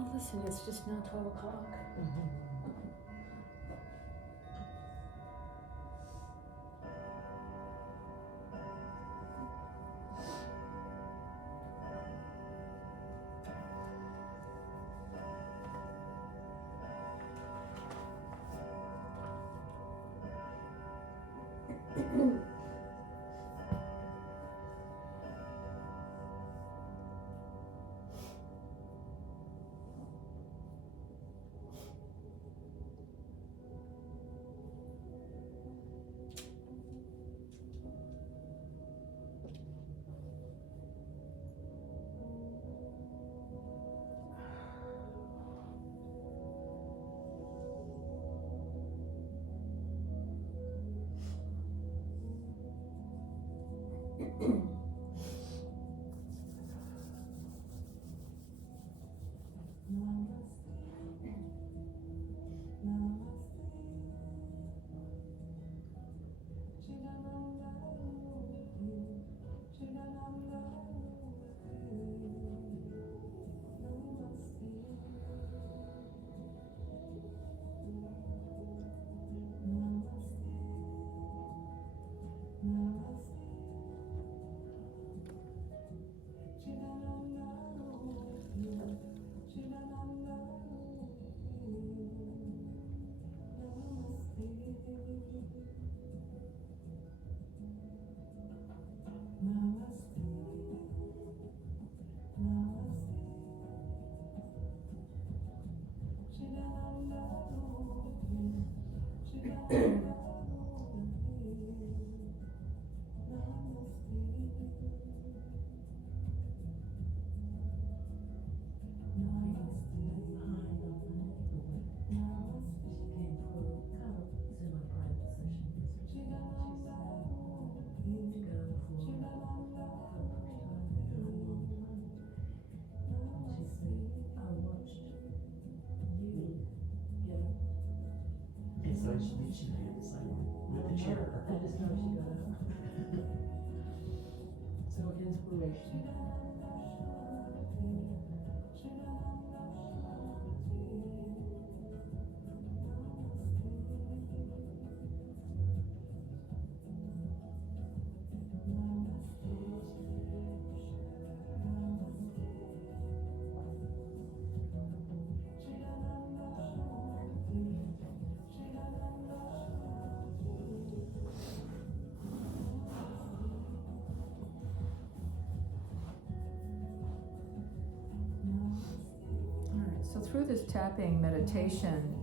Oh, listen, it's just now 12 o'clock. So she did the assignment with the chair. I just know she got up. So inspiration. So through this tapping meditation,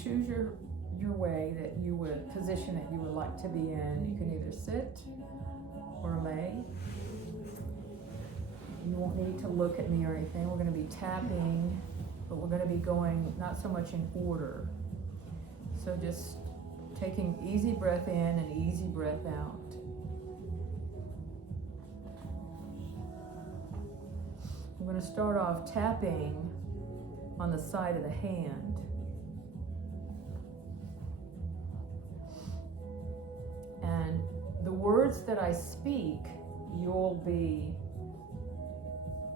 choose your way that you would position it you would like to be in. You can either sit or lay. You won't need to look at me or anything. We're going to be tapping, but we're going to be going not so much in order. So just taking easy breath in and easy breath out. I'm going to start off tapping on the side of the hand. And the words that I speak, you'll be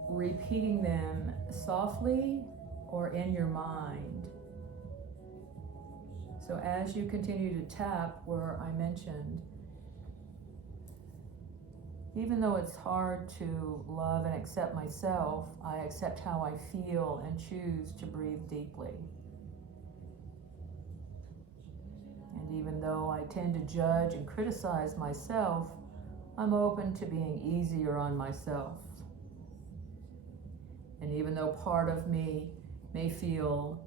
repeating them softly or in your mind. So as you continue to tap where I mentioned, even though it's hard to love and accept myself, I accept how I feel and choose to breathe deeply. And even though I tend to judge and criticize myself, I'm open to being easier on myself. And even though part of me may feel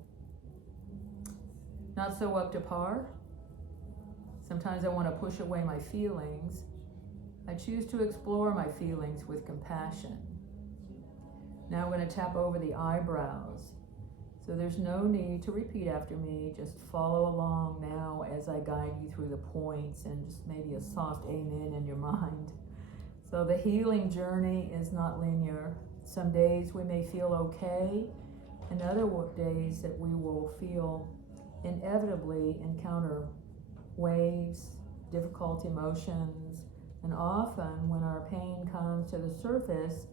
not so up to par, sometimes I want to push away my feelings, I choose to explore my feelings with compassion. Now I'm going to tap over the eyebrows. So there's no need to repeat after me. Just follow along now as I guide you through the points, and just maybe a soft amen in your mind. So the healing journey is not linear. Some days we may feel okay, and other days that we will feel inevitably encounter waves, difficult emotions. And often when our pain comes to the surface,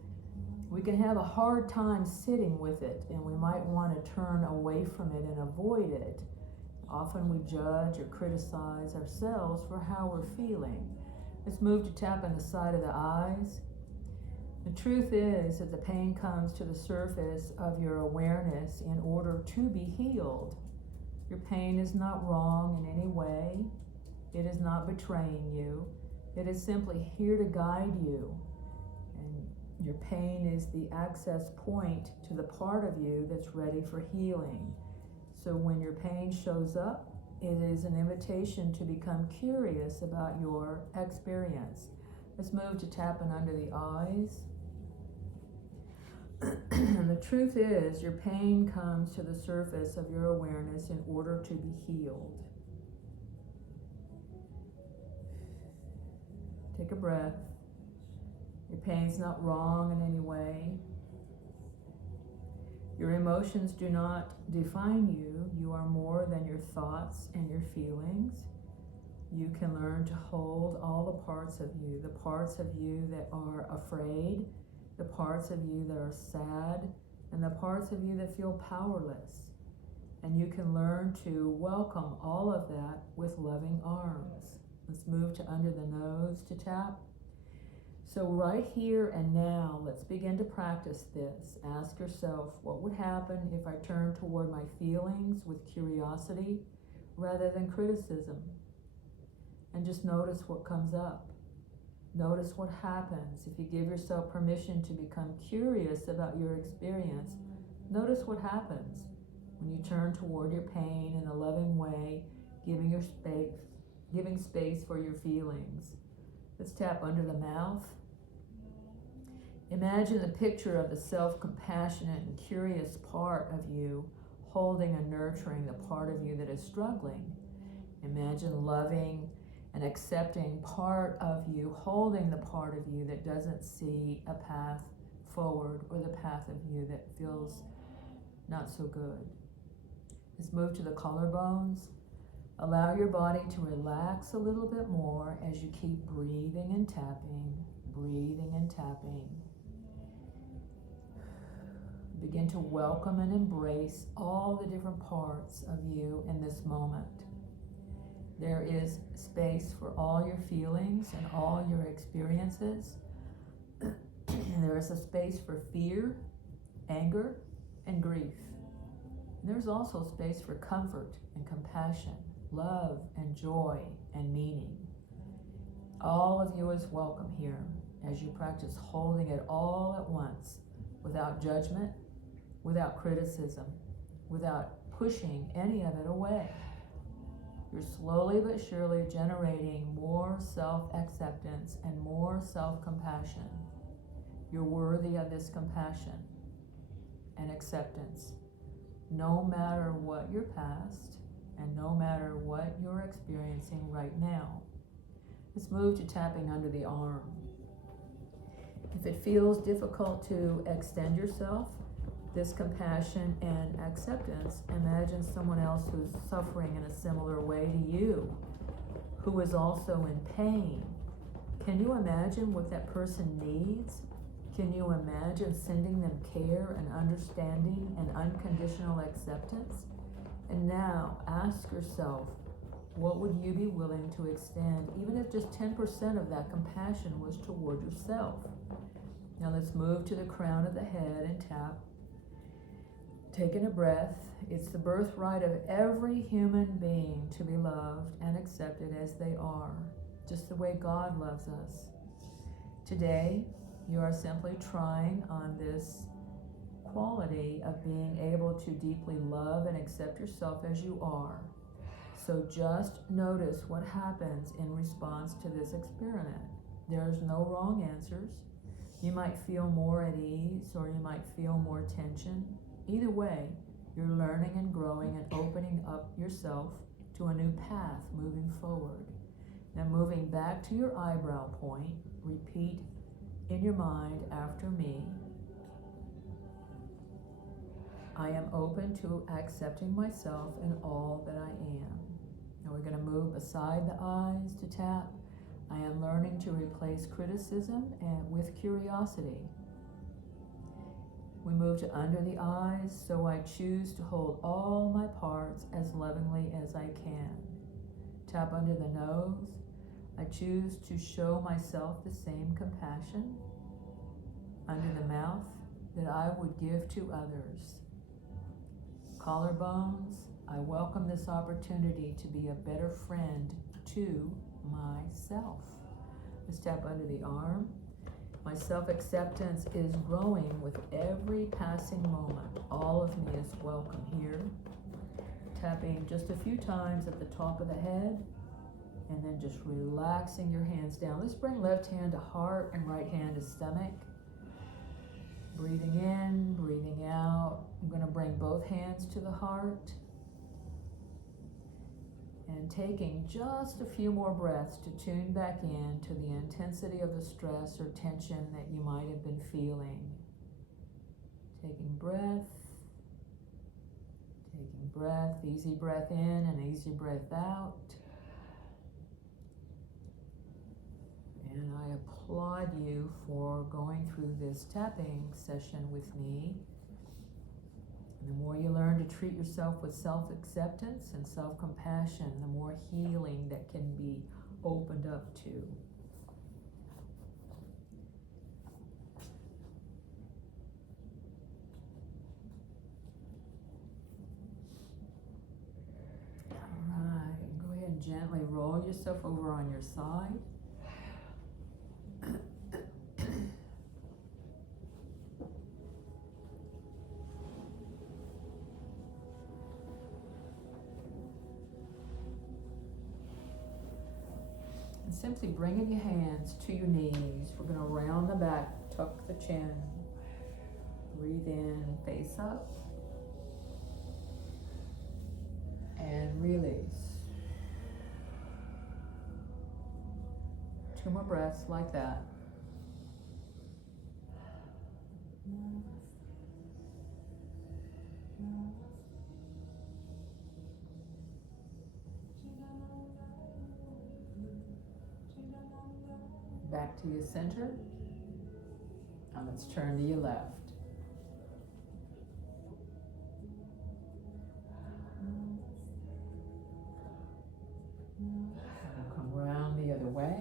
We can have a hard time sitting with it, and we might want to turn away from it and avoid it. Often we judge or criticize ourselves for how we're feeling. Let's move to tap on the side of the eyes. The truth is that the pain comes to the surface of your awareness in order to be healed. Your pain is not wrong in any way. It is not betraying you. It is simply here to guide you. And your pain is the access point to the part of you that's ready for healing. So when your pain shows up, it is an invitation to become curious about your experience. Let's move to tapping under the eyes. The truth is, your pain comes to the surface of your awareness in order to be healed. Take a breath. Your pain's not wrong in any way. Your emotions do not define you. You are more than your thoughts and your feelings. You can learn to hold all the parts of you, the parts of you that are afraid, the parts of you that are sad, and the parts of you that feel powerless. And you can learn to welcome all of that with loving arms. Let's move to under the nose to tap. So right here and now, let's begin to practice this. Ask yourself, what would happen if I turned toward my feelings with curiosity rather than criticism? And just notice what comes up. Notice what happens if you give yourself permission to become curious about your experience. Notice what happens when you turn toward your pain in a loving way, giving space for your feelings. Let's tap under the mouth. Imagine the picture of the self-compassionate and curious part of you holding and nurturing the part of you that is struggling. Imagine loving and accepting part of you, holding the part of you that doesn't see a path forward or the path of you that feels not so good. Let's move to the collarbones. Allow your body to relax a little bit more as you keep breathing and tapping, breathing and tapping. Begin to welcome and embrace all the different parts of you in this moment. There is space for all your feelings and all your experiences. There is a space for fear, anger, and grief. There's also space for comfort and compassion, love and joy and meaning. All of you is welcome here as you practice holding it all at once, without judgment, without criticism, without pushing any of it away. You're slowly but surely generating more self-acceptance and more self-compassion. You're worthy of this compassion and acceptance, no matter what your past and no matter what you're experiencing right now. Let's move to tapping under the arm. If it feels difficult to extend yourself, this compassion and acceptance, imagine someone else who's suffering in a similar way to you, who is also in pain. Can you imagine what that person needs? Can you imagine sending them care and understanding and unconditional acceptance? And now ask yourself, what would you be willing to extend, even if just 10% of that compassion was toward yourself? Now let's move to the crown of the head and tap. Taking a breath. It's the birthright of every human being to be loved and accepted as they are, just the way God loves us. Today, you are simply trying on this quality of being able to deeply love and accept yourself as you are. So just notice what happens in response to this experiment. There's no wrong answers. You might feel more at ease or you might feel more tension. Either way, you're learning and growing and opening up yourself to a new path moving forward. Now moving back to your eyebrow point, repeat in your mind after me. I am open to accepting myself in all that I am. Now we're going to move beside the eyes to tap. I am learning to replace criticism with curiosity. We move to under the eyes, so I choose to hold all my parts as lovingly as I can. Tap under the nose. I choose to show myself the same compassion under the mouth that I would give to others. Collarbones, I welcome this opportunity to be a better friend to myself. Let's tap under the arm. My self-acceptance is growing with every passing moment. All of me is welcome here. Tapping just a few times at the top of the head, and then just relaxing your hands down. Let's bring left hand to heart and right hand to stomach. Breathing in, breathing out. I'm going to bring both hands to the heart. And taking just a few more breaths to tune back in to the intensity of the stress or tension that you might have been feeling. Taking breath, easy breath in and easy breath out. And I applaud you for going through this tapping session with me. And the more you learn to treat yourself with self-acceptance and self-compassion, the more healing that can be opened up to. All right, go ahead and gently roll yourself over on your side. Simply bringing your hands to your knees. We're going to round the back, tuck the chin, breathe in, face up, and release. 2 more breaths like that. Back to your center, and let's turn to your left. And we'll come around the other way.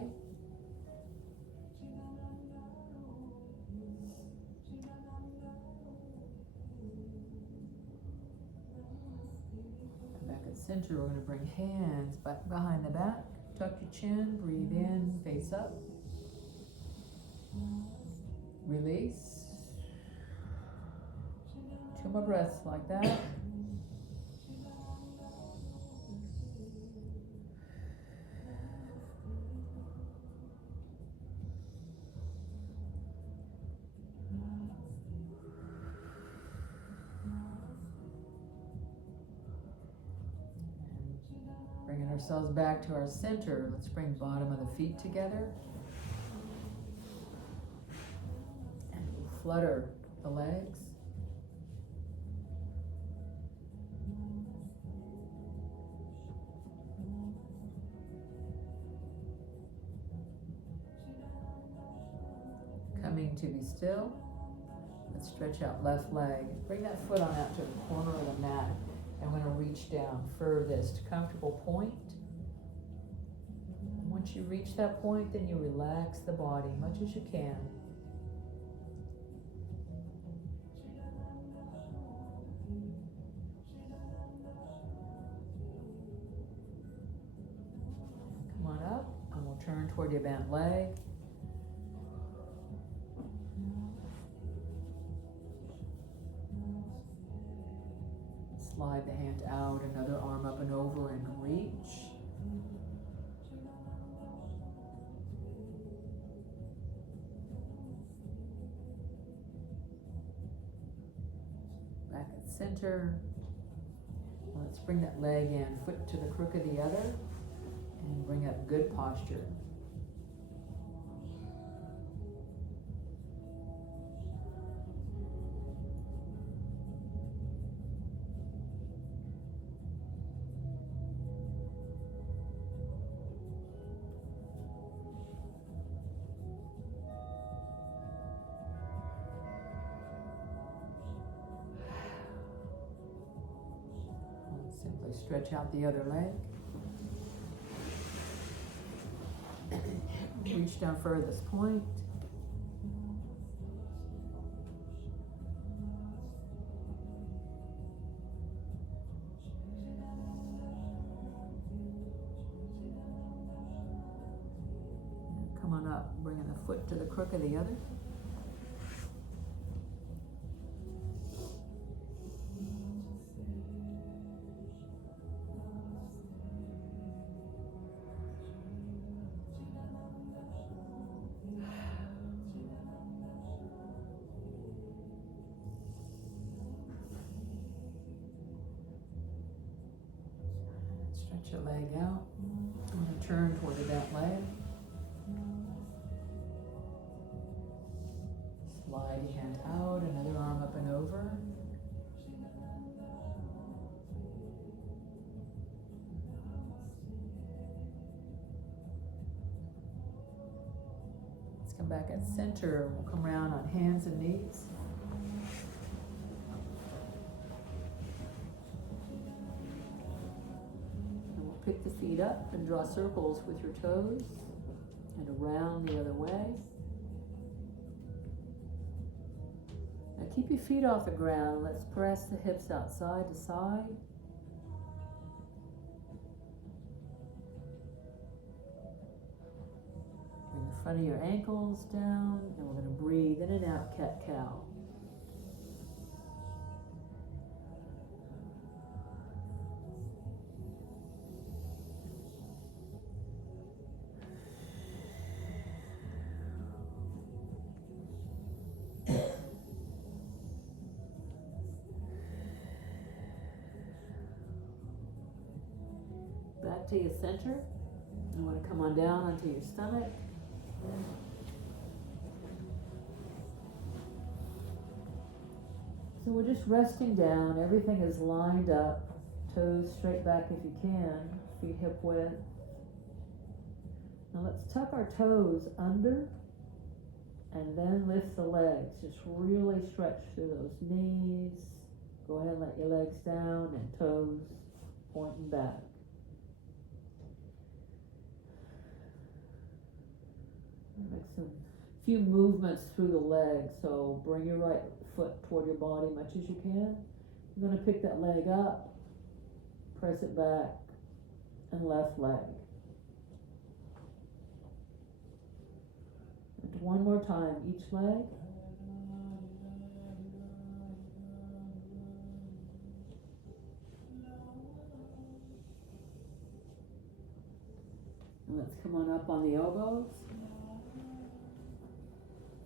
And back at center, we're going to bring hands back behind the back, tuck your chin, breathe in, face up. Release. 2 more breaths like that. Bringing ourselves back to our center. Let's bring bottom of the feet together. And flutter the legs. Coming to be still. Let's stretch out left leg. Bring that foot on out to the corner of the mat. I'm going to reach down furthest comfortable point. And once you reach that point, then you relax the body much as you can. Come on up, and we'll turn toward your bent leg. Slide the hand out, another arm up and over and reach. Back at center. Let's bring that leg in, foot to the crook of the other, and bring up good posture. Stretch out the other leg. Reach down furthest point. Come on up, bringing the foot to the crook of the other. Stretch your leg out. I'm going to turn toward that leg. Slide your hand out, another arm up and over. Let's come back at center. We'll come around on hands and knees. And we'll pick the feet up and draw circles with your toes and around the other way. Now keep your feet off the ground. Let's press the hips out side to side. Bring the front of your ankles down, and we're going to breathe in and out, cat-cow. Back to your center. You want to come on down onto your stomach. So we're just resting down. Everything is lined up. Toes straight back if you can. Feet hip width. Now let's tuck our toes under and then lift the legs. Just really stretch through those knees. Go ahead and let your legs down and toes pointing back. Make some few movements through the legs. So bring your right foot toward your body much as you can. You're going to pick that leg up, press it back, and left leg. And one more time, each leg. And let's come on up on the elbows.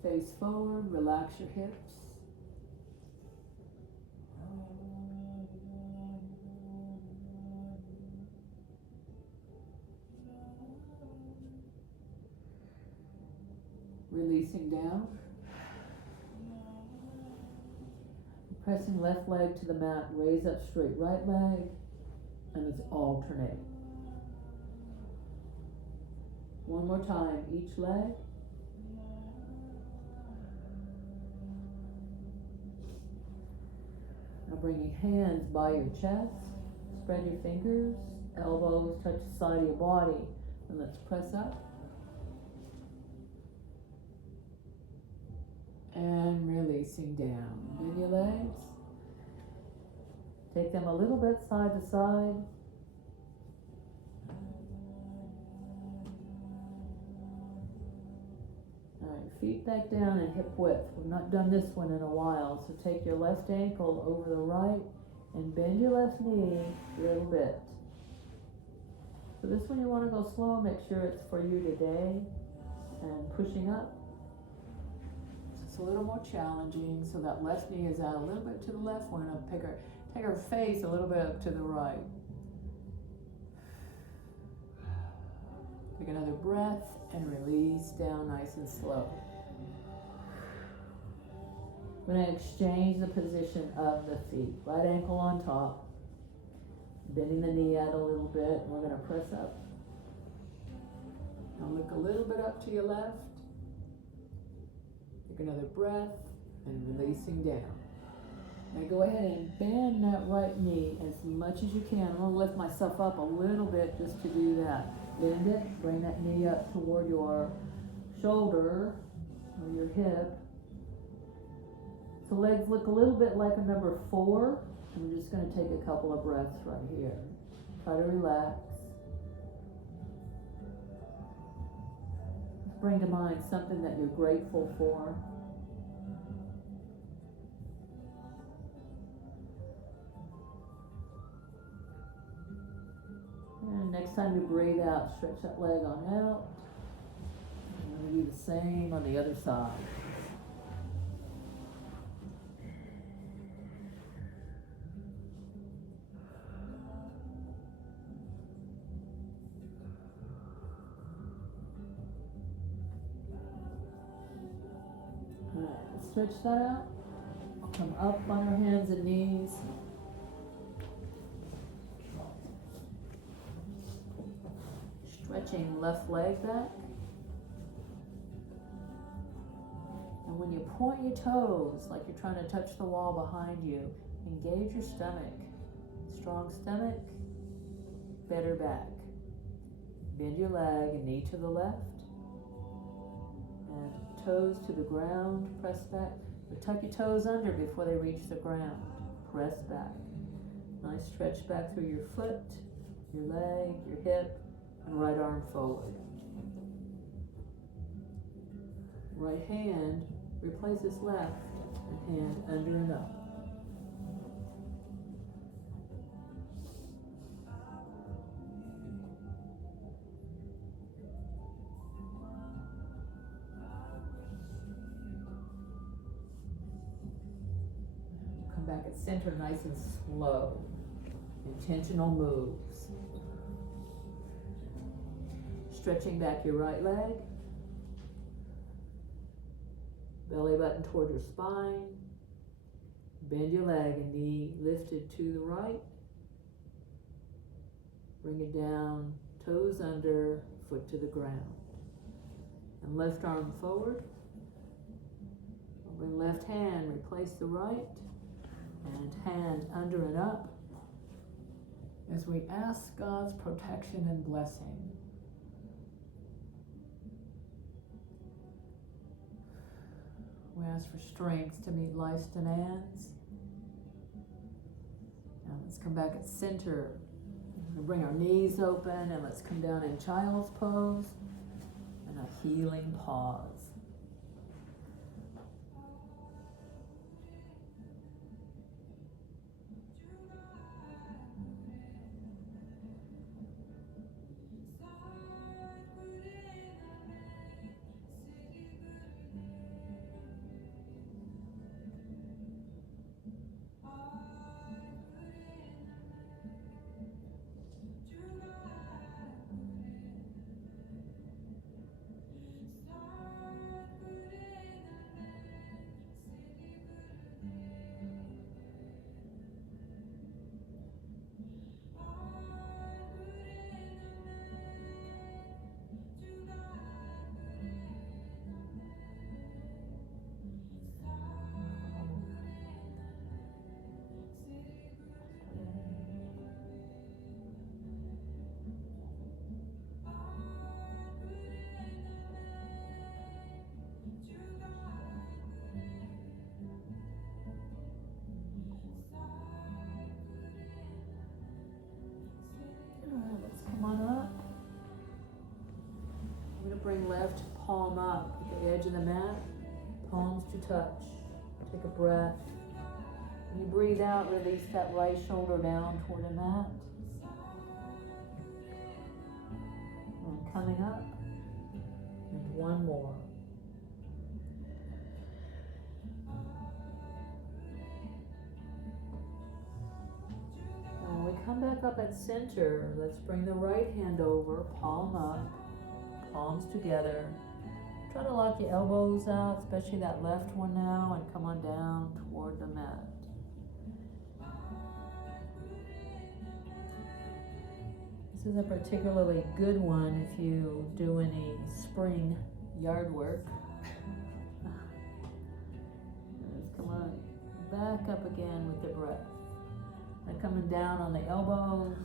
Face forward, relax your hips. Releasing down. Pressing left leg to the mat, raise up straight right leg, and let's alternate. One more time, each leg. Now bring your hands by your chest, spread your fingers, elbows touch the side of your body, and let's press up. And releasing down. Bend your legs. Take them a little bit side to side. Alright, feet back down and hip width. We've not done this one in a while, so take your left ankle over the right and bend your left knee a little bit. So this one you want to go slow, make sure it's for you today. And pushing up. It's a little more challenging, so that left knee is out a little bit to the left. We're going to take our face a little bit up to the right. Take another breath and release down nice and slow. We're going to exchange the position of the feet. Right ankle on top. Bending the knee out a little bit. And we're going to press up. Now look a little bit up to your left. Take another breath and releasing down. Now go ahead and bend that right knee as much as you can. I'm going to lift myself up a little bit just to do that. Bend it, bring that knee up toward your shoulder or your hip. So legs look a little bit like a number 4. And we're just going to take a couple of breaths right here. Try to relax. Just bring to mind something that you're grateful for. And next time you breathe out, stretch that leg on out. And we'll do the same on the other side. Alright, let's stretch that out. Come up on our hands and knees. Stretching left leg back. And when you point your toes like you're trying to touch the wall behind you, engage your stomach. Strong stomach, better back. Bend your leg and knee to the left. And toes to the ground, press back. But tuck your toes under before they reach the ground. Press back. Nice stretch back through your foot, your leg, your hip, and right arm forward. Right hand replaces left, and hand under and up. Come back at center nice and slow. Intentional moves. Stretching back your right leg. Belly button toward your spine. Bend your leg and knee lifted to the right. Bring it down, toes under, foot to the ground. And left arm forward. Bring left hand, replace the right. And hand under and up. As we ask God's protection and blessing. We ask for strength to meet life's demands. Now let's come back at center. We'll bring our knees open and let's come down in child's pose and a healing pause. Bring left palm up at the edge of the mat, palms to touch. Take a breath. When you breathe out, release that right shoulder down toward the mat. And coming up, and one more. And when we come back up at center, let's bring the right hand over, palm up. Palms together. Try to lock your elbows out, especially that left one now, and come on down toward the mat. This is a particularly good one if you do any spring yard work. Let's come on back back up again with the breath. And coming down on the elbows.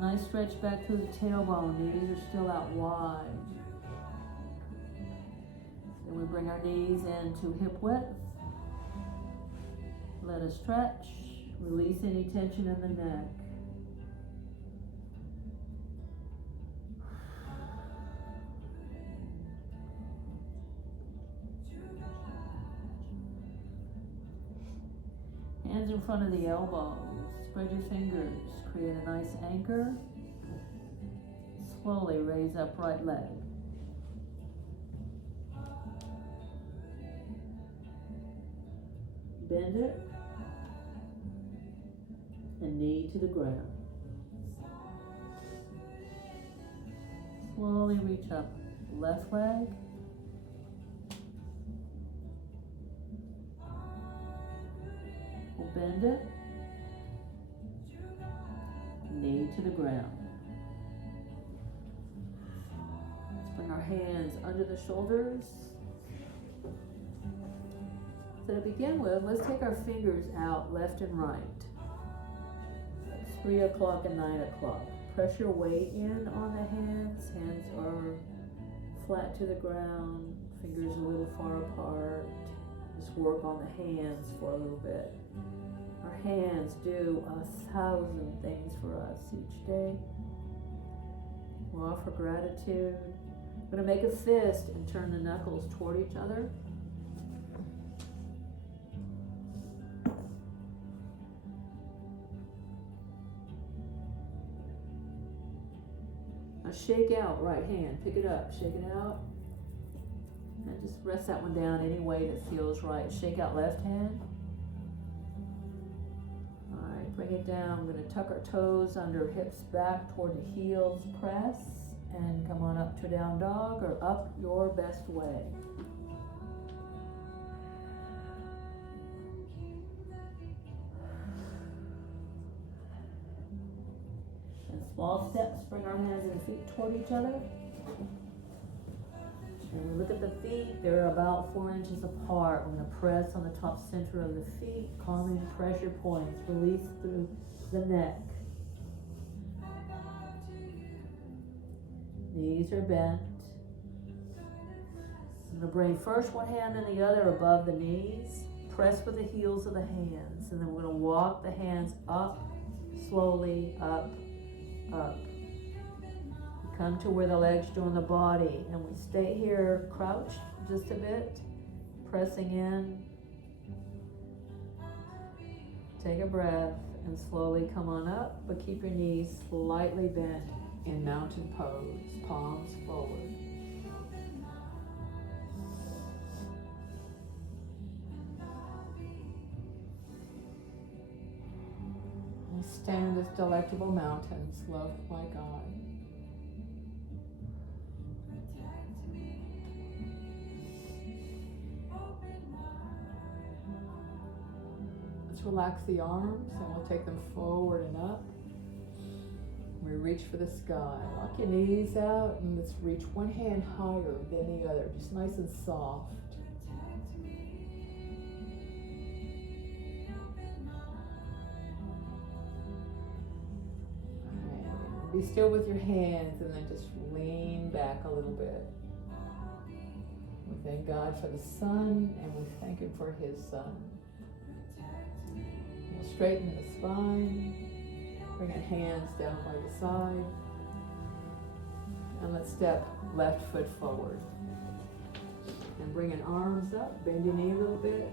Nice stretch back through the tailbone. Knees are still out wide. Then we bring our knees into hip width. Let us stretch. Release any tension in the neck. Hands in front of the elbows. Spread your fingers. Create a nice anchor. Slowly raise up right leg. Bend it. And knee to the ground. Slowly reach up. Left leg. We'll bend it. Knee to the ground. Let's bring our hands under the shoulders. So to begin with, let's take our fingers out left and right. It's 3 o'clock and 9 o'clock. Press your weight in on the hands. Hands are flat to the ground. Fingers a little far apart. Just work on the hands for a little bit. Our hands do 1,000 things for us each day. We'll offer gratitude. We're going to make a fist and turn the knuckles toward each other. Now shake out right hand. Pick it up. Shake it out. And just rest that one down any way that feels right. Shake out left hand. Bring it down. We're going to tuck our toes under hips back toward the heels. Press and come on up to down dog or up your best way. And small steps, bring our hands and feet toward each other. And we look at the feet, they're about 4 inches apart. We're going to press on the top center of the feet, calming pressure points, release through the neck. Knees are bent. I'm going to bring first one hand and the other above the knees. Press with the heels of the hands. And then we're going to walk the hands up, slowly, up, up. Come to where the legs join the body, and we stay here crouched just a bit, pressing in. Take a breath and slowly come on up, but keep your knees slightly bent in mountain pose, palms forward. And stand as delectable mountains, loved by God. Relax the arms and we'll take them forward and up. We reach for the sky. Lock your knees out and let's reach one hand higher than the other, just nice and soft. Right. Be still with your hands and then just lean back a little bit. We thank God for the sun and we thank Him for His Son. We'll straighten the spine, bring our hands down by the side, and let's step left foot forward. And bringing arms up, bend your knee a little bit.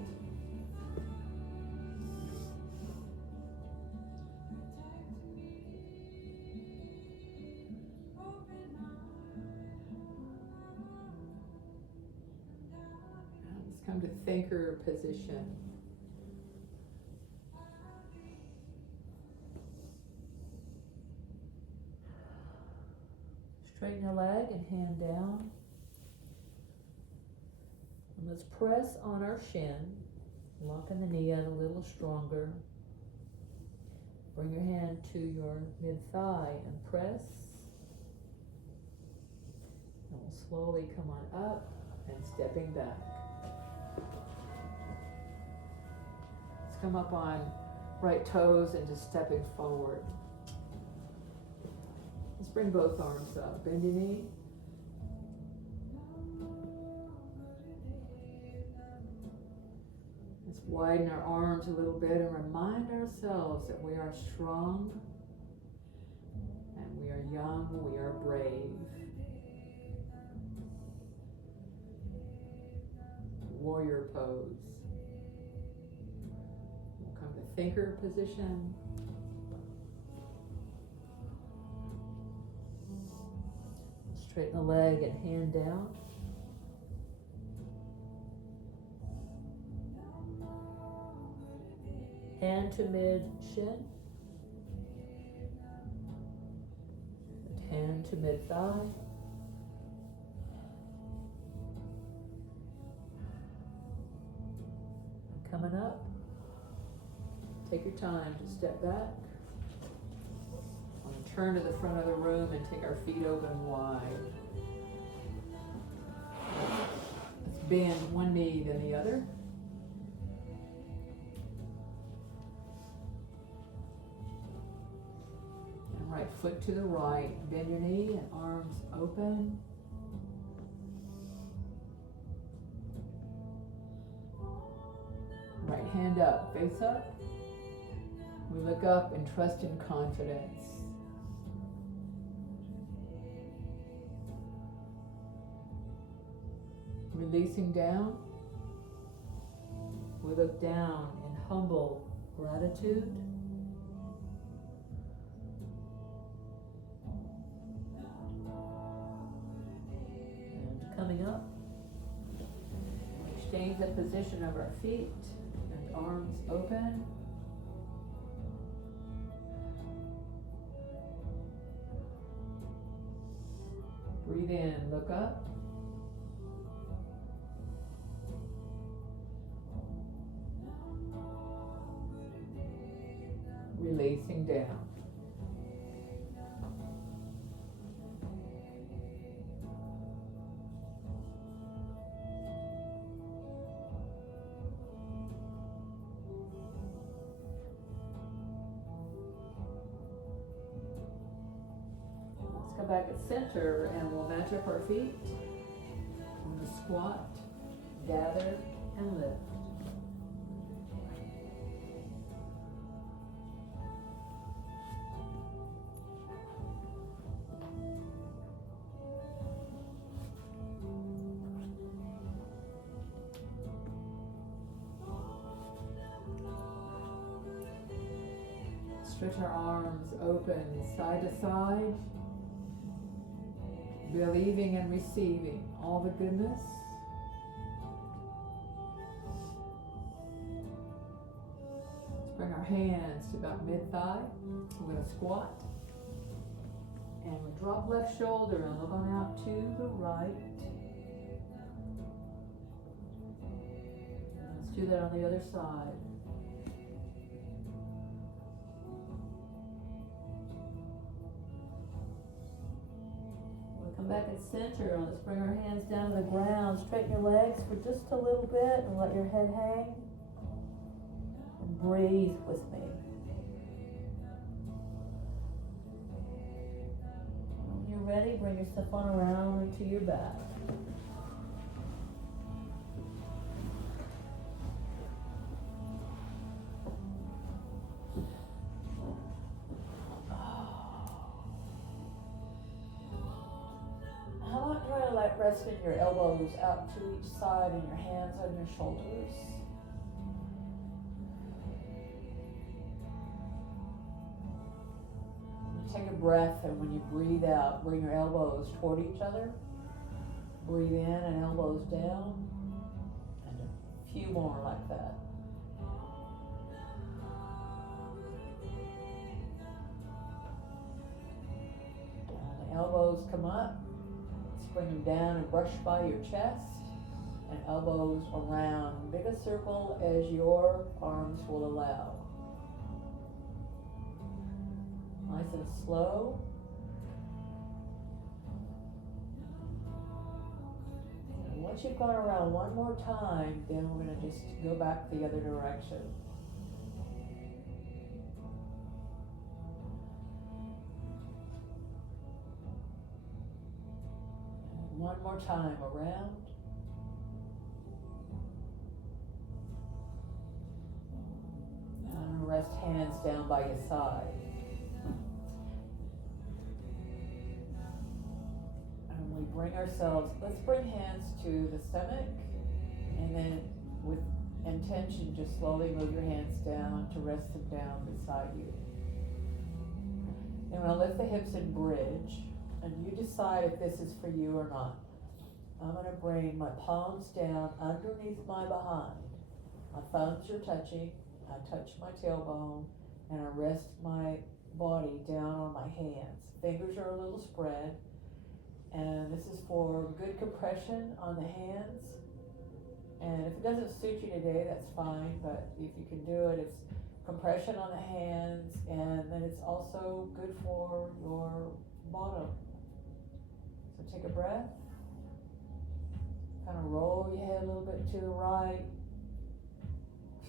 Now let's come to thinker position. Straighten your leg and hand down. And let's press on our shin, locking the knee out a little stronger. Bring your hand to your mid-thigh and press. And we'll slowly come on up and stepping back. Come up on right toes and just stepping forward. Let's bring both arms up. Bend your knee. Let's widen our arms a little bit and remind ourselves that we are strong and we are young, we are brave. Warrior pose. We'll come to thinker position. Straighten the leg and hand down. Hand to mid-shin. Hand to mid-thigh. Coming up, take your time to step back. Want to turn to the front of the room and take our feet open wide. Let's bend one knee then the other. And right foot to the right. Bend your knee and arms open. Right hand up, face up. We look up and trust in confidence. Releasing down. We look down in humble gratitude. And coming up, exchange the position of our feet. Arms open. Breathe in, look up. Releasing down. Come back at center and we'll match up our feet. We'll squat, gather, and lift. Stretch our arms open side to side. Believing and receiving all the goodness. Let's bring our hands to about mid-thigh. We're going to squat. And we drop left shoulder and look on out to the right. Let's do that on the other side. Come back at center. Let's bring our hands down to the ground. Straighten your legs for just a little bit and let your head hang. And breathe with me. When you're ready, bring yourself on around to your back. Resting your elbows out to each side and your hands on your shoulders. Take a breath, and when you breathe out, bring your elbows toward each other. Breathe in and elbows down. And a few more like that. And the elbows come up. Bring them down and brush by your chest, and elbows around, big a circle as your arms will allow. Nice and slow. And once you've gone around one more time, then we're going to just go back the other direction. One more time around. And rest hands down by your side. And we bring ourselves, let's bring hands to the stomach, and then with intention, just slowly move your hands down to rest them down beside you. You want to lift the hips and bridge, and you decide if this is for you or not. I'm going to bring my palms down underneath my behind. My thumbs are touching. I touch my tailbone, and I rest my body down on my hands. Fingers are a little spread, and this is for good compression on the hands. And if it doesn't suit you today, that's fine, but if you can do it, it's compression on the hands, and then it's also good for your bottom. So take a breath. Kind of roll your head a little bit to the right.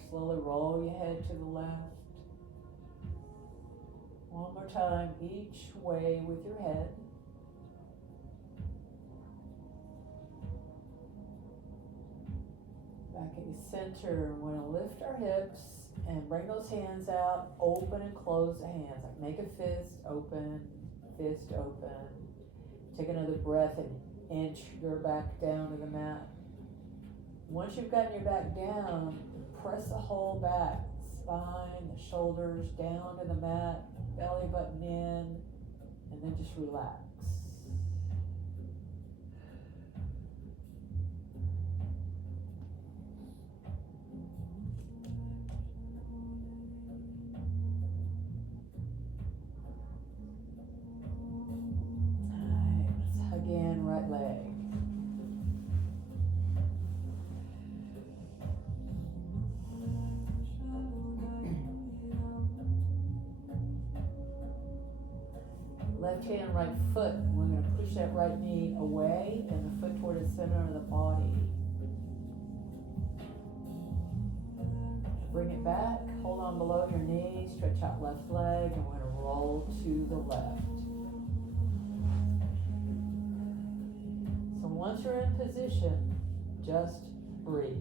Slowly roll your head to the left. One more time, each way with your head. Back in the center, we're going to lift our hips and bring those hands out, open and close the hands. Like make a fist open, fist open. Take another breath and inch your back down to the mat. Once you've gotten your back down, press the whole back, spine, the shoulders down to the mat, belly button in, and then just relax. Again, right leg. Left hand, right foot. We're going to push that right knee away and the foot toward the center of the body. Bring it back. Hold on below your knee. Stretch out left leg, and we're going to roll to the left. Once you're in position, just breathe.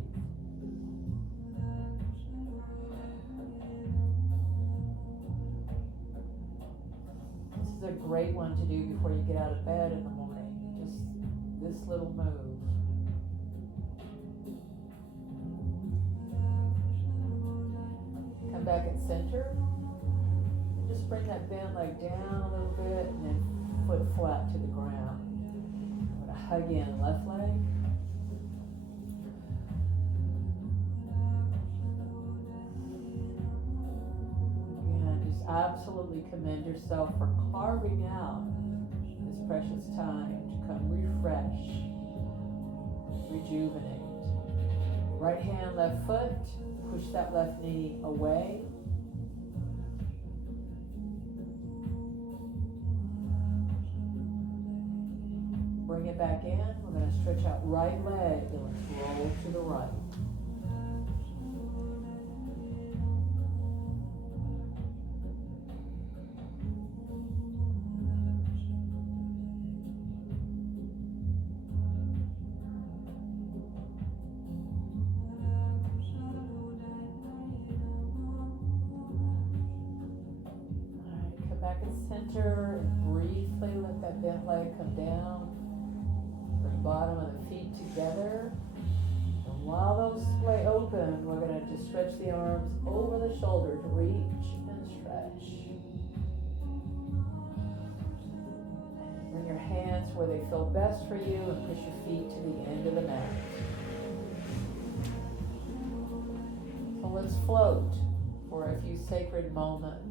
This is a great one to do before you get out of bed in the morning. Just this little move. Come back at center. Just bring that bent leg down a little bit and then foot flat to the ground. Hug in left leg. And just absolutely commend yourself for carving out this precious time to come refresh, rejuvenate. Right hand, left foot. Push that left knee away. Bring it back in. We're going to stretch out right leg and let's roll to the right. All right, come back in center and briefly let that bent leg come down. Bottom of the feet together, and while those splay open, we're going to just stretch the arms over the shoulders, reach and stretch. Bring your hands where they feel best for you and push your feet to the end of the mat. So let's float for a few sacred moments.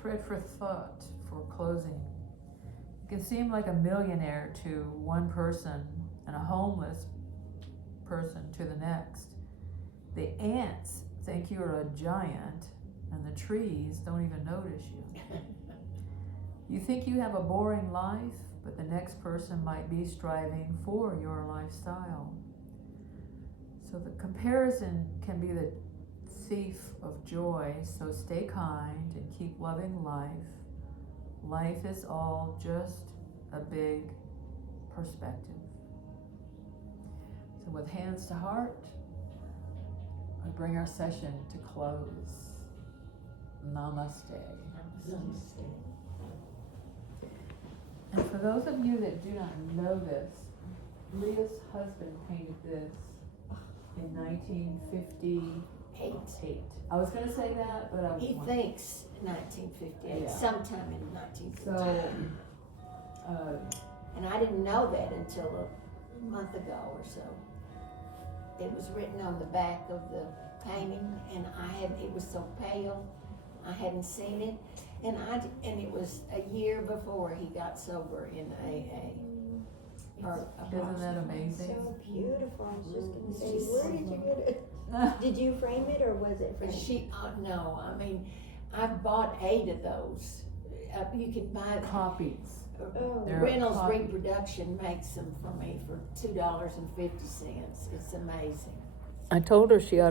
thread for thought for closing. You can seem like a millionaire to one person and a homeless person to the next. The ants think you're a giant, and the trees don't even notice you. You think you have a boring life, but the next person might be striving for your lifestyle. So the comparison can be the thief of joy, so stay kind and keep loving life. Life is all just a big perspective. So with hands to heart, I bring our session to close. Namaste. Namaste. And for those of you that do not know this, Leah's husband painted this in 1958. I was going to say that, but I was He wrong. thinks 1958, Yeah. sometime in 1958. So, And I didn't know that until a month ago or so. It was written on the back of the painting, and it was so pale, I hadn't seen it. And it was a year before he got sober in AA. isn't that amazing? So beautiful. I was just gonna say, She's- where did you get it? Did you frame it or was it framed? No, I mean, I've bought 8 of those. You can buy Copies. Oh, They're Reynolds copy. Reproduction makes them for me for $2.50. It's amazing. I told her she ought